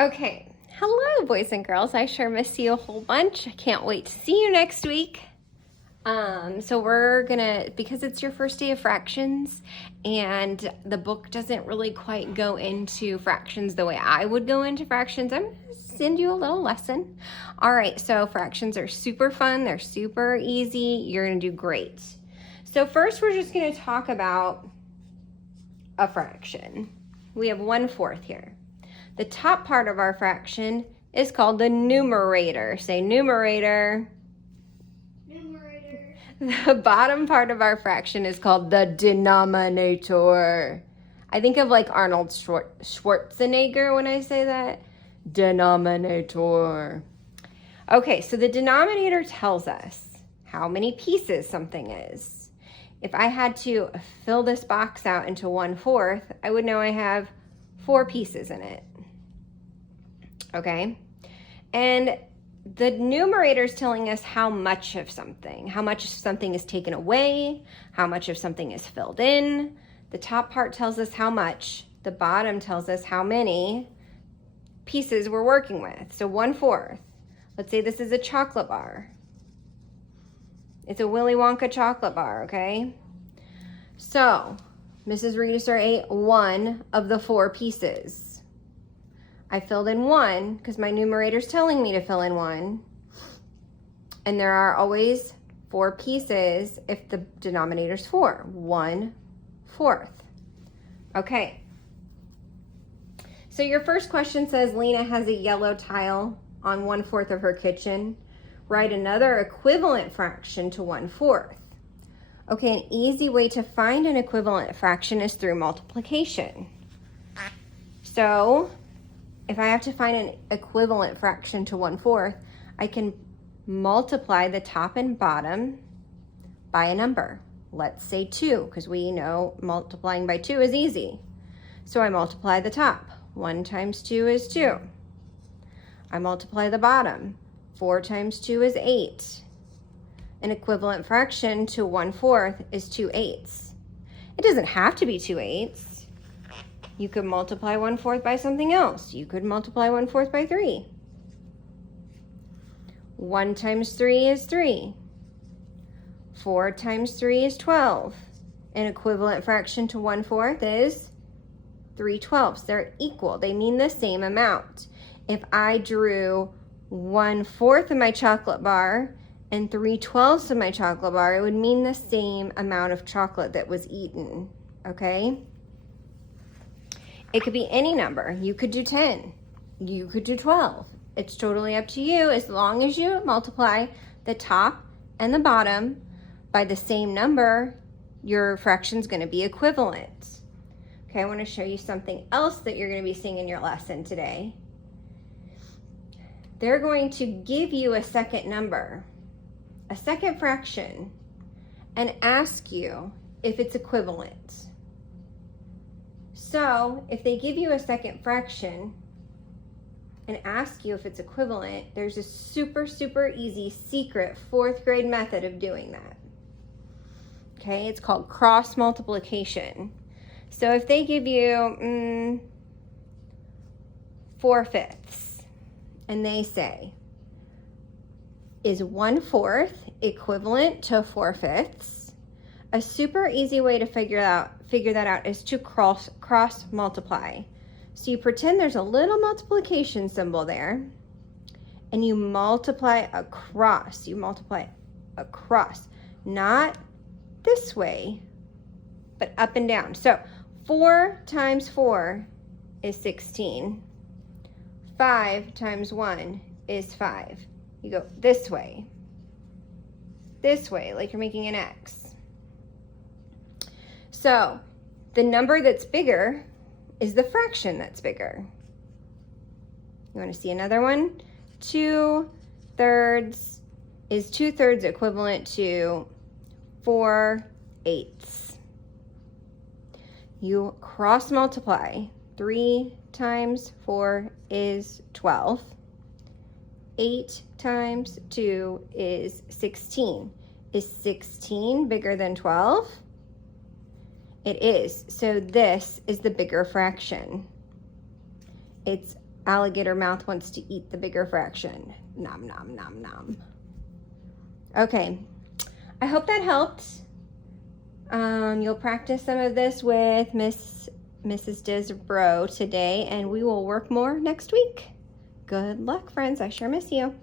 Okay, hello boys and girls. I sure miss you a whole bunch. I can't wait to see you next week. So we're gonna, because it's your first day of fractions and the book doesn't really quite go into fractions the way I would go into fractions, I'm gonna send you a little lesson. All right, so fractions are super fun. They're super easy. You're gonna do great. So first we're just gonna talk about a fraction. We have 1/4 here. The top part of our fraction is called the numerator. Say numerator. Numerator. The bottom part of our fraction is called the denominator. I think of like Arnold Schwarzenegger when I say that. Denominator. Okay, so the denominator tells us how many pieces something is. If I had to fill this box out into 1/4, I would know I have 4 pieces in it. Okay, and the numerator is telling us how much of something is taken away, how much of something is filled in. The top part tells us how much, the bottom tells us how many pieces we're working with. So 1/4, let's say this is a chocolate bar. It's a Willy Wonka chocolate bar, okay? So Mrs. Reedesser ate 1 of the 4 pieces. I filled in 1 because my numerator's telling me to fill in 1. And there are always 4 pieces if the denominator's 4. 1/4. Okay. So your first question says Lena has a yellow tile on 1/4 of her kitchen. Write another equivalent fraction to 1/4. Okay, an easy way to find an equivalent fraction is through multiplication. So if I have to find an equivalent fraction to 1/4, I can multiply the top and bottom by a number. Let's say 2, because we know multiplying by 2 is easy. So I multiply the top. 1 times 2 is 2. I multiply the bottom. 4 times 2 is 8. An equivalent fraction to 1/4 is 2/8. It doesn't have to be 2/8. You could multiply 1/4 by something else. You could multiply 1/4 by 3. 1 times 3 is 3. 4 times 3 is 12. An equivalent fraction to 1/4 is 3/12. They're equal. They mean the same amount. If I drew 1/4 of my chocolate bar and 3/12 of my chocolate bar, it would mean the same amount of chocolate that was eaten, okay? It could be any number. You could do 10. You could do 12. It's totally up to you as long as you multiply the top and the bottom by the same number, your fraction's going to be equivalent. Okay, I want to show you something else that you're going to be seeing in your lesson today. They're going to give you a second number, a second fraction, and ask you if it's equivalent. So if they give you a second fraction and ask you if it's equivalent, there's a super, super easy secret 4th grade method of doing that. Okay, it's called cross multiplication. So if they give you 4/5 and they say, is 1/4 equivalent to 4/5? A super easy way to figure that out is to cross multiply. So you pretend there's a little multiplication symbol there and you multiply across. You multiply across, not this way, but up and down. So 4 times 4 is 16. 5 times 1 is 5. You go this way, like you're making an X. So the number that's bigger is the fraction that's bigger. You want to see another one? 2/3 is 2/3 equivalent to 4/8. You cross multiply. 3 times 4 is 12. 8 times 2 is 16. Is 16 bigger than 12? It is. So this is the bigger fraction. It's alligator mouth wants to eat the bigger fraction. Nom, nom, nom, nom. Okay, I hope that helped. You'll practice some of this with Mrs. Disbrow today, and we will work more next week. Good luck, friends. I sure miss you.